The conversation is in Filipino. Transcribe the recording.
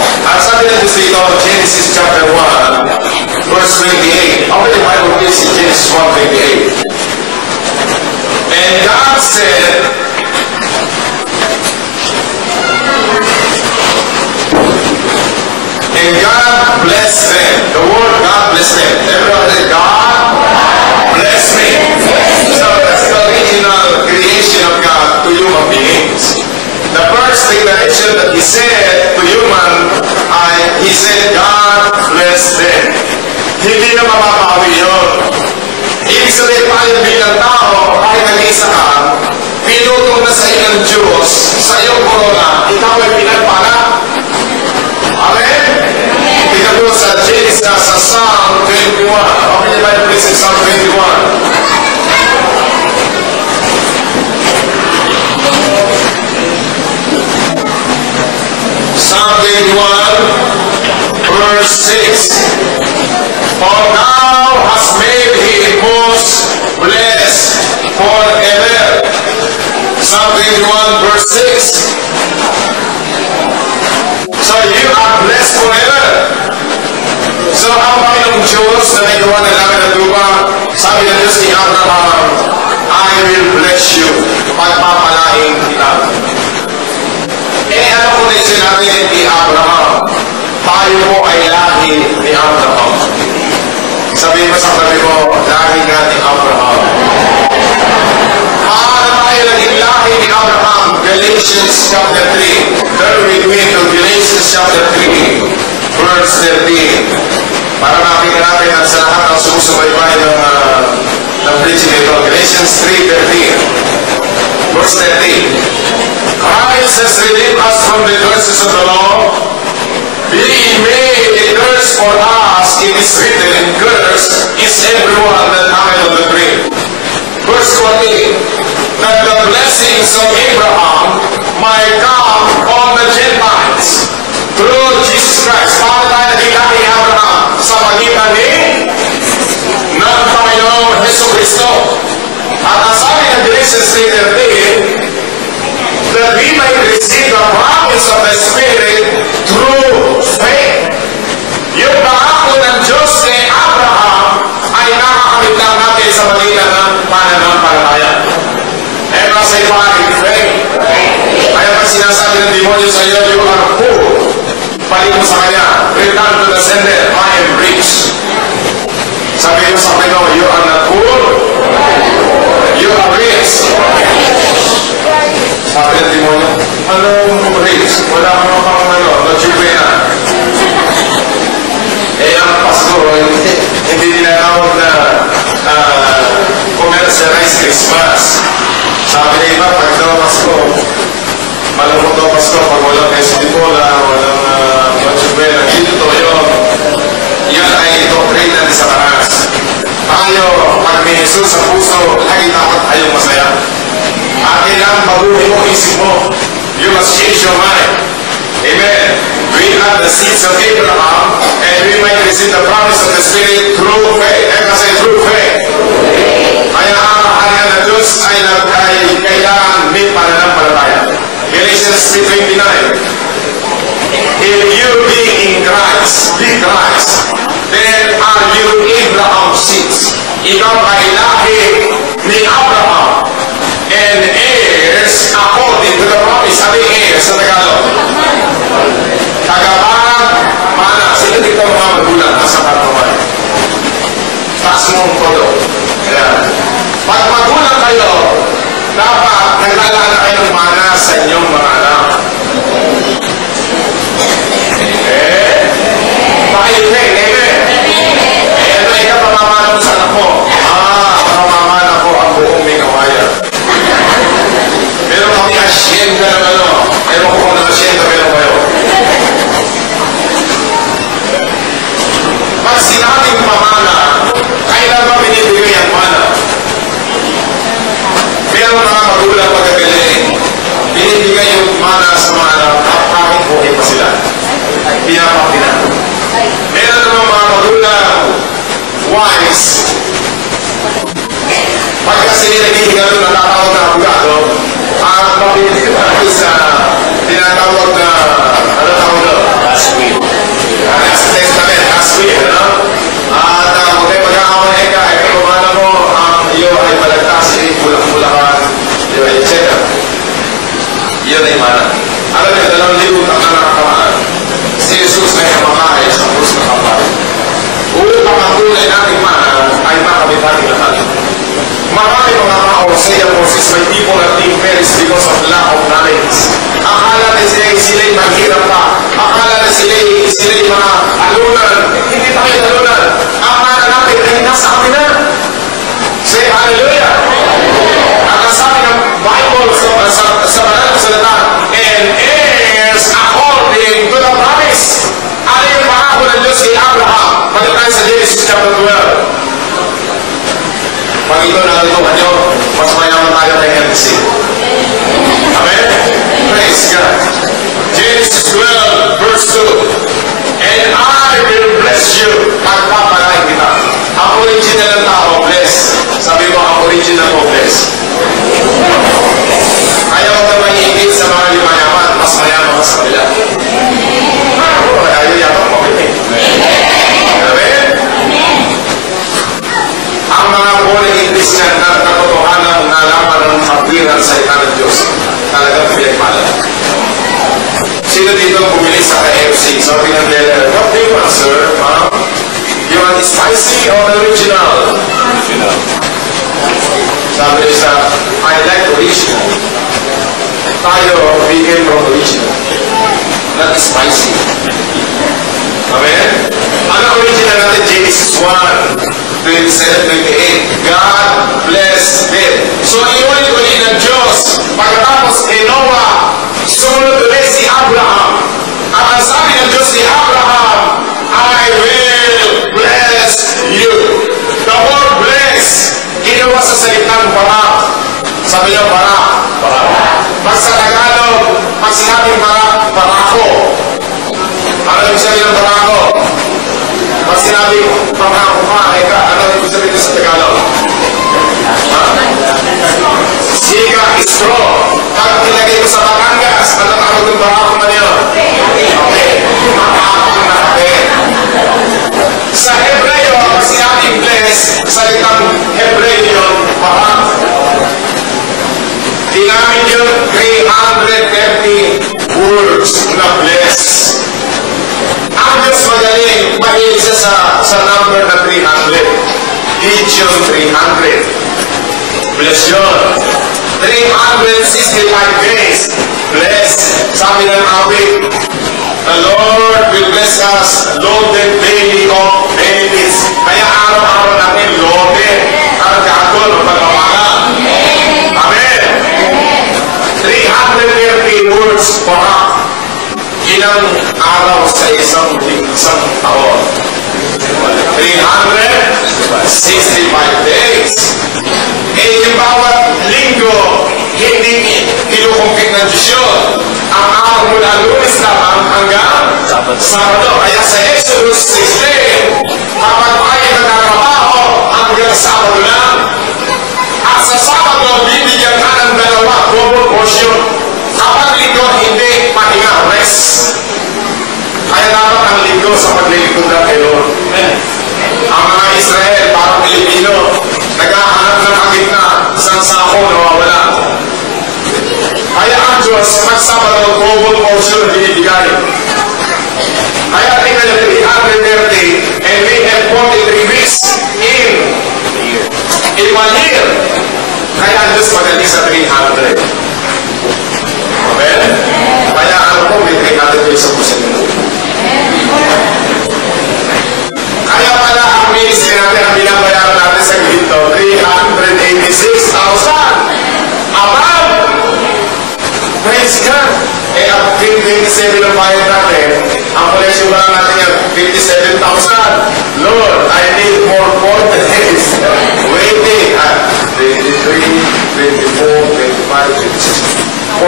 Ang sabi ng dito, Genesis chapter 1, verse 28. Open the Bible please in Genesis 1:28. And God said, and God blessed them. The word God blessed them. Everyone say, God bless me. So that's the original creation of God to human beings. The first declaration that He said to human He said, God bless them. Hindi na mapapawi yun. Ibig sabihin, tayo bilang tao, kahit nag-isa ka, pinutong na sa iyo ng Diyos, sa iyong corona, ikaw ay pinagpala. Amen? Tingnan mo sa Genesis, sa Psalm 21. Open your Bible please in Psalm 21. Psalm 21, verse 6. For thou hast made him most blessed forever. Psalm 21, verse 6. So you are blessed forever. So ang Panginoong Diyos na nagawa na namin ng lupa, sabi ng Diyos ni Abraham, I will bless you. Pagpapalain kita. Ano kung sinabi ni Abraham? Tayo po ay lahi ni Abraham. Sabihin mo sa sabi mo, lahi nga ni Abraham. Paano tayo naging lahi ni Abraham? Galatians chapter 3. Turn with me to Galatians chapter 3, verse 13. Para makita natin ang sa lahat ng sumusubaybay ng preaching ito. Galatians 3:13. Verse 13. Christ has redeemed us from the curses of the law, being made a curse for us. It is written, cursed is everyone that hangeth on the tree. Verse 20, that the blessings of Abraham might come on the Gentiles through Jesus Christ. Paano tayo nakita ni Abraham? Sa pagitan ng Panginoong Jesucristo. At ang sabi ng Galatians 3:13, that we might receive the promise of the Spirit through faith. Yung pangako ng Diyos kay Abraham ay nakakamit lang natin sa pagitan ng pananampalataya. And as a body faith. Kaya pag sinasabi ng demonyo sa iyo, you are poor. Balik mo sa kanya, return to the sender, I am rich. Sabihin mo sa kanya, you are not poor, you are rich. Sabi ng demonyo, anong rich? Wala ka naman pang no-chupin na. Ang pastor, hindi tinatawag na commercialized Christmas. Sabi na iba, pag daw Pasko, malungkot daw Pasko, pag walang festivola, walang no-chupin na, hindi to yun. Yan ay doktrina ni Satanas. Tayo, pag may Jesus sa puso, lagi dapat tayong masaya. At kailangan baguhin mo isip mo. You must change your mind. Amen. We are the seeds of Abraham and we might receive the promise of the Spirit through faith. Eka say through faith. Kaya ang kaharian ng Diyos ay kailangan may pananampalataya. Galatians 3:29. If you be in Christ, then are you Abraham's seeds. Ikaw ay lahi ni Abraham. And heirs according to the promise. Sabi heirs sa Tagalog. Tagapang mana. Sino dito mga magulang nasa katawan? Taas mo ang todo. Pag magulang kayo, dapat naglalaan kayo ng mana sa inyong mga anak. Pakinig, amen. Ano ay kapamamana mo sa anak mo? Kapamamana ko ang buong may kawayan. Meron kami asyenda ng ano. Meron ko kung asyenda meron kayo. Pag sinabing pamana, kailan ba binibigay ang mana? Meron mga magulang pagkagaling. Binibigay yung talunan. Hindi tayo talunan. Ang mana natin ay nasa atin na. Say hallelujah. At ang sabi ng Bible sa banal na salita, and heirs according to the promise. Ano yung pangako ng Diyos kay Abraham? Balik tayo sa Genesis chapter 12. Pag ito natutuhan nyo, mas mayaman tayo kay Henry. Amen? Praise God. Genesis 12 verse 2. And I will bless you. Pagpapalain kita. Ang original ng tao, bless. Sabi mo, ang original mo, bless. Ayaw ka mahihigit sa mga limayaman. Mas mayaman ka sa kanila. Ayaw yata mo. Amen? Ang mga born-again Christian na katotohanan na laman ng kapiran sa salita ng Diyos, talagang pinagpala. Sino dito bumili sa KFC? Sabi ng teller, what do you want, sir? You want it spicy or original? Original. Sabi niya sa, I like original. Tayo, bigay from original. Not spicy. Amen? Ano original natin? Genesis 1, 27, 28. God bless them. So, iulit-ulit ng Diyos. Pagkatapos kay Noah, sumunod ulit si Abraham. At ang sabi ng Diyos si Abraham, I will bless you. The word bless, ginawa sa salitang barak. Sabi niya barak. Pag sa Tagalog, pag sinabing barak, barako. Ano yung sabi ng barako? Pag sinabing barako ka, ano yung sabi sa Tagalog? Siga, straw. Pag nilagay ko sa Batangas, ano tawag yung barako man yun? Okay. Makakapang na kape. Sa Hebreo, pag sinabing bless, salitang Hebreo yun, barak. Ginamit yun 330 words na bless. Ang Diyos magaling, mahilig siya sa number na 300. Legion 300. Bless yun. 365 days. Bless. Sabi ng awit, the Lord will bless us loaded daily of benefits. Kaya araw-araw natin loaded. Ang gagol, pagkawalan. Amen. 330 words para ilang araw sa isang taon. 365 days. Yung bawat linggo, hindi kinukumpit ng Diyos yun. Ang araw mula Lunes lamang hanggang Sabado. Kaya sa Exodus 16, kapag tayo nagtatrabaho hanggang Sabado lang. At sa Sabado, bibigyan ka ng dalawa, double portion. Kapag linggo, hindi pahinga, rest. Kaya dapat ang linggo sa paglilingkod ng Lord. Ang mga Israel, parang Pilipino, naghahanap ng agitna, isang sako nawawala. Kaya ang Diyos, magsabado, double portion binibigay. Kaya tingnan niyo, 330, and we have 43 weeks in 1 year. Kaya ang Diyos magaling sa 300. Amen? Kaya ano po, may 300 sa pusin mo. Kaya pala ang ministry natin, ang binabayaran natin sa Ginto, 386,000. Abang! Praise God! Ang 27 ang bayad natin, ang collection ba natin yan, 57,000. Lord, I need more 4 days. Waiting at 23, 24, 25, 26.